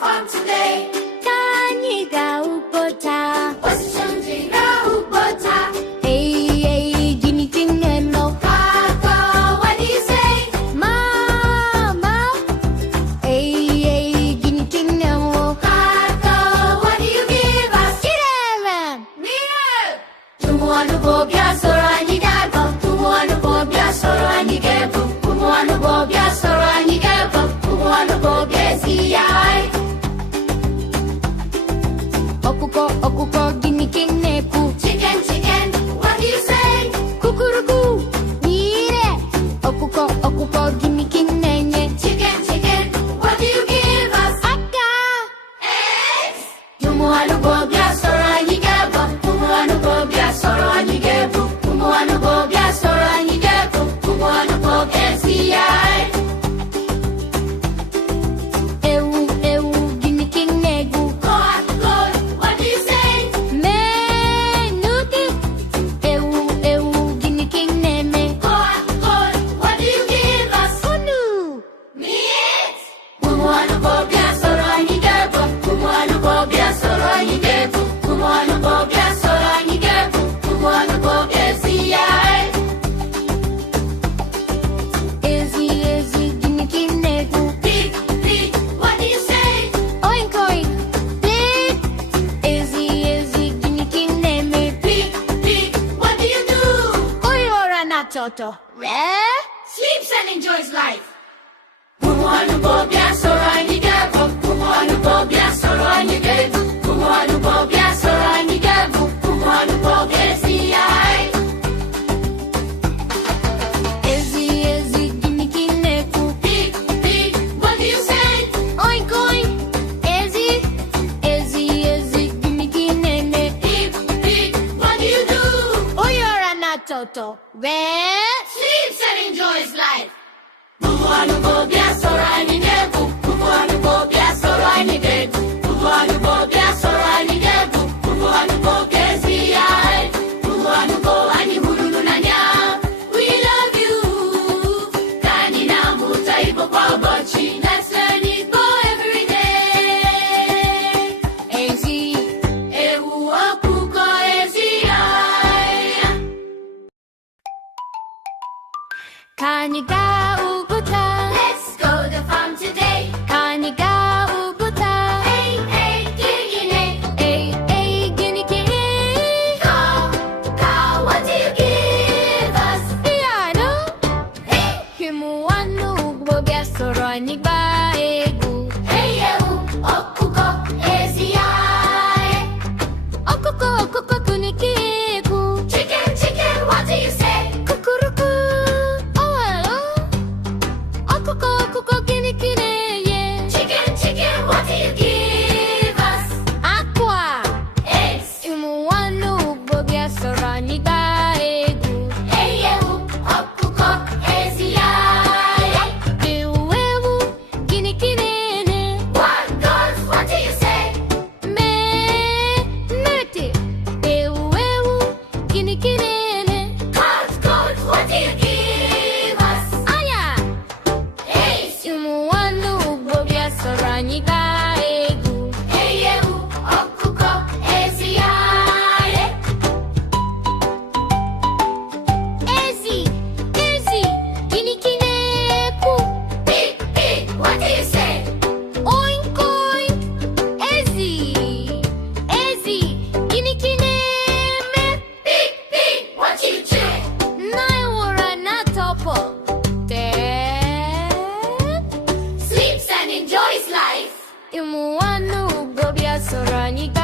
farm today. Kani ga ubota. What's changing now, Ubota? Hey, hey, guinea king and no. Kaka, what do you say? Mama. Hey, hey, guinea king and no. Kaka, what do you give us? Kireram. Meow. Tumuanu bobia sorani gabo. Tumuanu bobia sorani gabo. Tumuanu bobia sorani gabo. Tumuanu bobia ziyai. Okuko, okuko, guinea king neku. Chicken, chicken, what do you say? Kukuruku. Nire. Okuko, okuko, guinea king nenye. Chicken, chicken, what do you give us? Aka. Eggs. Tumuanu bobia sorani gabo. Tumuanu bobia sorani gabo. Tumuanu bobia sorani gabo. Tumuanu bobia ziyai. Ewu, ewu, guinea king negu. God, God, what do you say? Menuki. Ewu, ewu, guinea king neme. God, God, what do you give us? Unu. Meat. Tumuanu bobia sorani gabo. Tumuanu bobia sorani gabo. Tumuanu bobia sorani gabo. Tumuanu bobia ziyai. Ezi, ezi, guinea king negu. Pig, pig, what do you say? Oink, oink. Pig. Ezi, ezi, guinea king neme. Pig, pig, what do you do? Oyora na toto. Re. Sleeps and enjoys life. Kumuanu bobia sorani gabo. Kumuanu bobia sorani gabo. Kumuanu bobia sorani gabo. Kumuanu bobia ziyai. Ezi, ezi, guinea king negu. Pig, pig, what do you say? Oink, oink. Ezi, ezi, ezi, guinea king neme. Pig, pig, what do you do? Oyora na toto. Re. Sleeps and enjoys life. Kumuanu bobia sorani gabo. Kumuanu bobia sorani gabo. Kumuanu bobia sorani gabo. Kumuanu bobia ziyai. Kumuanu bo ani hululu na nya. We love you. Kani na muta ibo kwa bochi. Let's learn Igbo every day. Ezi. Ewu okuko eziyai. Kani ga ubuta. Let's go to the farm today. Kani ga ubuta. Hey, hey, guinea. Hey, hey, guinea king. Cow, cow, what do you give us? Piano. Hey, Himu wanu bobia soro ni ba egu. hey, ewu, okuko, eziyai. Okuko, okuko, kunikiku. Chicken, chicken, what do you say? Kukuruku. Oh, hello. Okuko, okuko, guinea king ye. Chicken, chicken, what do you give us? Aqua. Eggs. Himu wanu bobia soro ni ba egu. Hey, ewu, okuko, eziyai. Ewu, ewu, guinea king nene. What goes, what do you say? Mete. Ewu, ewu, guinea king nene. Goat, goat, what do you give us? Aya. Eggs. Imu wanu bobia sorani ga egu. Hey, ewu, okuko, eziyai. Ezi, ezi, guinea king neku. Pig, pig, what do you say? Oink, oink. Ezi, ezi, guinea king neme. Pig, pig, what you do? Nai wora na topo. Te. Sleeps and enjoys life. Imu wanu bobia sorani ga